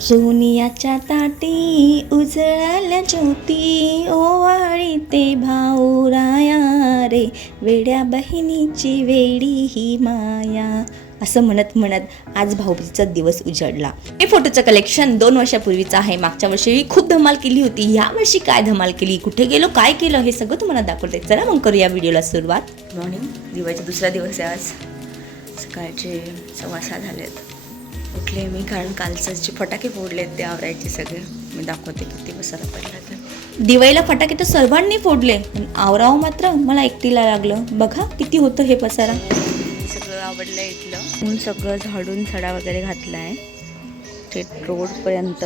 सोनियाच्या ताटी उजळाल्या ज्योती ओवाळी ते भाऊराया रे. वेड्या बहिणीची वेडी ही माया. असं म्हणत म्हणत आज भाऊबीजेचा दिवस उजळला हे फोटोचं कलेक्शन दोन वर्षापूर्वीचं आहे. मागच्या वर्षी खूप धमाल केली होती. या वर्षी काय धमाल केली? कुठे गेलो? काय केलं? हे सगळं तुम्हाला दाखवते. चला मग करू या व्हिडिओला सुरुवात. मॉर्निंग दिवाळीचा दुसरा दिवस आहे आज. सकाळचे सव्वा सहा झालेत. उठले मी कारण कालचं जे फटाके फोडलेत ते आवरायचे सगळे. मी दाखवते किती पसारा पडला तर. दिवाळीला फटाके तर सर्वांनी फोडले पण आवरावं मात्र मला एकटीला लागलं. बघा किती होतं हे पसारा. सगळं आवडलं इथलं. सगळं झाडून सडा वगैरे घातला आहे थेट रोडपर्यंत.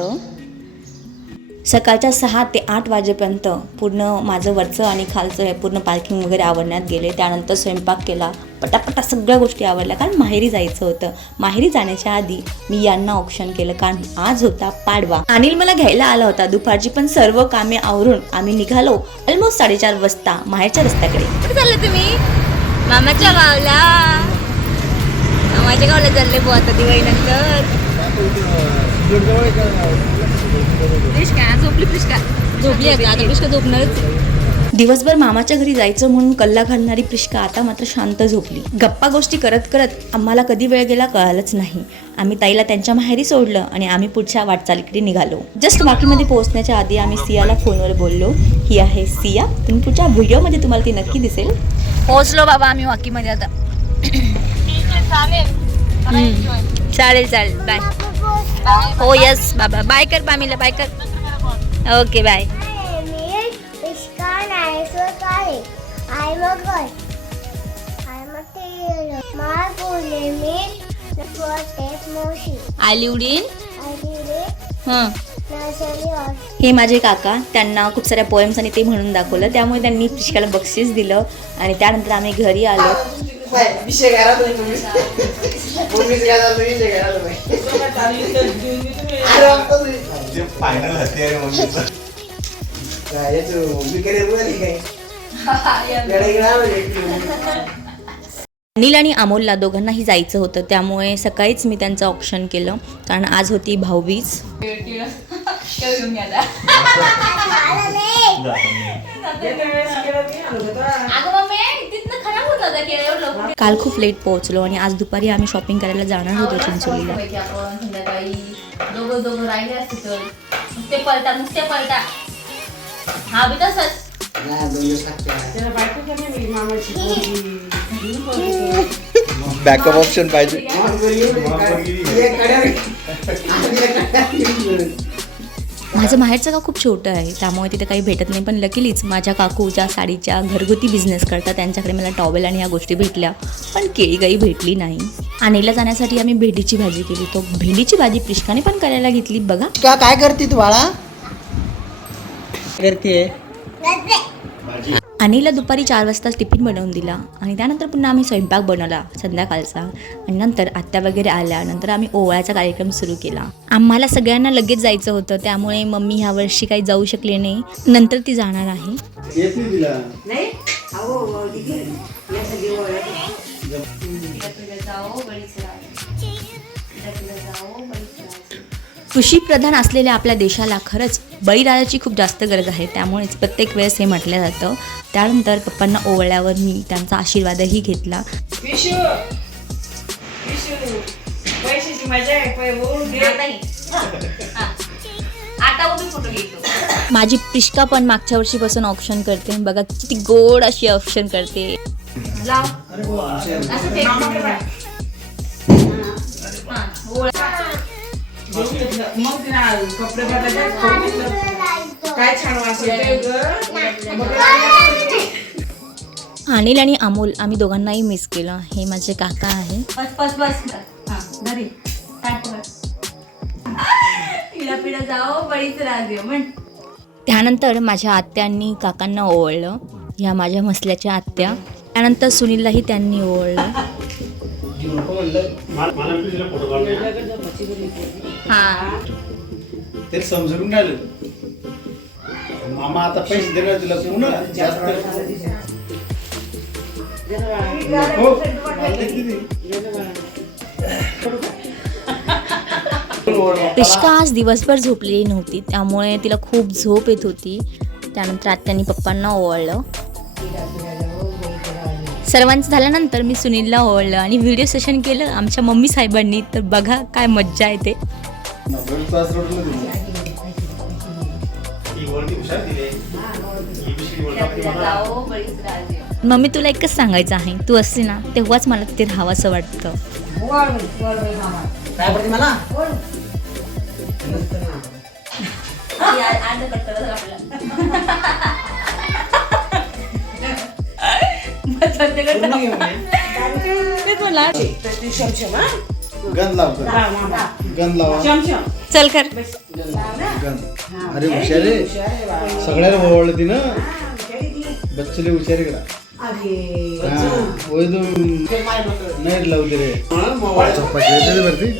सकाळच्या सहा ते आठ वाजेपर्यंत पूर्ण माझं वरचं आणि खालचं हे पूर्ण पार्किंग वगैरे आवडण्यात गेले. त्यानंतर स्वयंपाक केला. पटापटा सगळ्या गोष्टी आवडल्या कारण माहेरी जायचं होतं. माहेरी जाण्याच्या आधी मी यांना ऑप्शन केलं. कारण आज होता पाडवा. अनिल मला घ्यायला आला होता. दुपारची पण सर्व कामे आवरून आम्ही निघालो ऑलमोस्ट साडेचार वाजता माहेरच्या रस्त्याकडे. कुठे तुम्ही? मामाच्या गावला. मामाच्या गावला चालले बुवा आता दिवाळी नंतर प्रिष्का झोपली प्रिष्का झोपली आता आता प्रिष्का झोपणारच दिवसभर मामाच्या घरी जायचं म्हणून कल्ला घालणारी प्रिष्का आता मात्र शांत झोपली. गप्पा गोष्टी करत करत आम्हाला कधी वेळ गेला कळालंच नाही. आम्ही ताईला त्यांच्या माहेरी सोडलं आणि आम्ही पुढच्या वाटचालीकडे निघालो. जस्ट वाकीमध्ये पोहोचण्याच्या आधी आम्ही सियाला फोनवर बोललो. ही आहे सिया. तुम्ही पुढच्या व्हिडिओमध्ये तुम्हाला ती नक्की दिसेल. पोहोचलो बाबा आम्ही वाकीमध्ये आता. हम्म. चालेल चालेल. बाय हो यस बाबा. बाय कर पामीला बाय कर. ओके बाय आली उडीन हां. हे माझे काका. त्यांना खूप साऱ्या पोएम्स आणि ते म्हणून दाखवलं. त्यामुळे त्यांनी प्रिष्काला बक्षीस दिलं आणि त्यानंतर आम्ही घरी आलो. विषय घरात नाही तुम्ही मम्मीच घरात विषय घरात नाही. जे फायनल हत्यार मम्मीचं काय याचं मी कडे बोलाली काय. अनिल आणि अमोलला दोघांनाही जायचं होतं त्यामुळे सकाळीच मी त्यांचं ऑप्शन केलं. कारण आज होती भाऊबीज. काल खूप लेट पोहोचलो आणि आज दुपारी आम्ही शॉपिंग करायला जाणार होतो चिंचोलीला. हा लागते. बॅकअप ऑप्शन पाहिजे. माझं माहेरचं गाव खूप छोटं आहे. त्यामुळे तिथे काही भेटत नाही. पण लकीलीच माझ्या काकू ज्या साडीच्या घरगुती बिझनेस करतात त्यांच्याकडे मला टॉवेल आणि ह्या गोष्टी भेटल्या. पण केळी काही भेटली नाही. आणीला जाण्यासाठी आम्ही भेंडीची भाजी केली. तो भेंडीची भाजी प्रिष्काने पण करायला घेतली. बघा. का काय करते तू बाळा करते अनिलला दुपारी चार वाजता टिफिन बनवून दिला आणि त्यानंतर पुन्हा आम्ही स्वयंपाक बनवला संध्याकाळचा. आणि नंतर आत्या वगैरे आल्या. नंतर आम्ही ओवाळ्याचा कार्यक्रम सुरू केला. आम्हाला सगळ्यांना लगेच जायचं होतं. त्यामुळे मम्मी ह्या वर्षी काही जाऊ शकले नाही. नंतर ती जाणार आहे. कृषी प्रधान असलेल्या आपल्या देशाला खरंच बळीराजाची खूप जास्त गरज आहे. त्यामुळेच प्रत्येक वेळेस हे म्हटलं जातं. त्यानंतर पप्पांना ओवळल्यावर मी त्यांचा आशीर्वादही घेतला. माझी प्रिष्का पण मागच्या वर्षीपासून ऑप्शन करते. बघा किती गोड अशी ऑप्शन करते. मग ना कपडे बदलायचे. काय छान मग अनिल आणि अमोल आम्ही दोघांनाही मिस केलं. हे माझे काका आहे. बस बस बस. हा घरी. ताट पकड. पिढा पिढा जाओ बळीच राज येऊ म्हण. त्यानंतर माझ्या आत्यांनी काकांना ओवळलं. ह्या माझ्या मसल्याच्या आत्या. त्यानंतर सुनीललाही त्यांनी ओवळलं. हा. ते समजून राहिलं मामा आता पैसे देणार तुला पुन्हा जास्त. हो? प्रिष्का आज दिवसभर झोपलेली नव्हती त्यामुळे तिला खूप झोप येत होती. त्यानंतर आत्यानी पप्पांना ओवाळलं. सर्वांचं झाल्यानंतर मी सुनीलला ओवाळलं आणि व्हिडिओ सेशन केलं आमच्या मम्मी साहेबांनी. तर बघा काय मज्जा येते. मम्मी तुला एकच सांगायचं आहे. तू असली ना तेव्हाच मला तिथे राहावंसं वाटतं. काय पडते मला गंध लाव गंध. लाव चल कर गंध अरे हुशार आहे सगळ्याला ती ना बच्चले हुशार आहे का नाही लावते रे वरती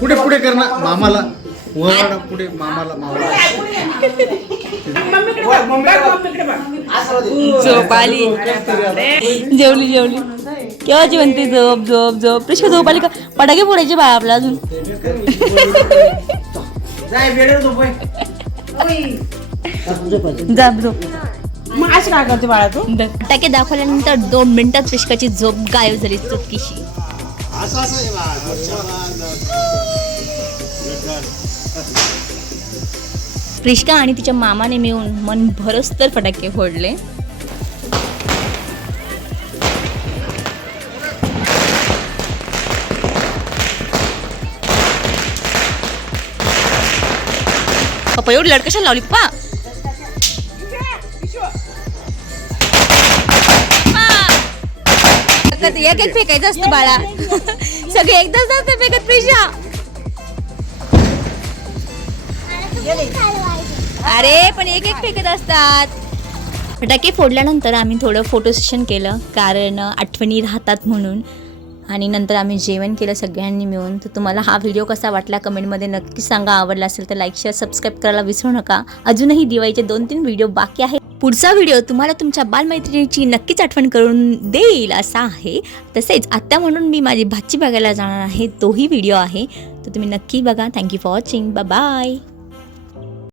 पुढे पुढे कर ना मामाला पुढे मामाला मामाला झोप आली. जेवली जेवली. केव्हाची म्हणते झोप झोप झोप. प्रिष्का झोप आली का? पटाके फोडायचे बाय आपला अजून. झोप मग काय करते बाळा तू? फटाके दाखवल्यानंतर दोन मिनिटात प्रिष्काची झोप गायब झाली चुटकीशी. असं असं आहे प्रिष्का आणि तिच्या मामाने मिळून मन भरस्तर फटाके फोडले. पप्पा एवढी लडकशा लावली पप्पा. एक एक फेकायचं असतं बाळा. सगळे एकदाच नसतं फेकत प्रिशा अरे पण एक एक फेकत असतात. फटाके फोडल्यानंतर आम्ही थोडं फोटो सेशन केलं कारण आठवणी राहतात म्हणून. आणि नंतर आम्ही जेवण केलं सगळ्यांनी मिळून. तर तुम्हाला हा व्हिडिओ कसा वाटला कमेंटमध्ये नक्की सांगा. आवडला असेल तर लाईक शेअर सबस्क्राईब करायला विसरू नका. अजूनही दिवाळीचे दोन तीन व्हिडिओ बाकी आहेत. पुढचा व्हिडिओ तुम्हाला तुमच्या बालमैत्रिणीची नक्कीच आठवण करून देईल असा आहे. तसेच आत्ता म्हणून मी माझी भाची बघायला जाणार आहे तोही व्हिडिओ आहे. तर तुम्ही नक्की बघा. Thank you for watching bye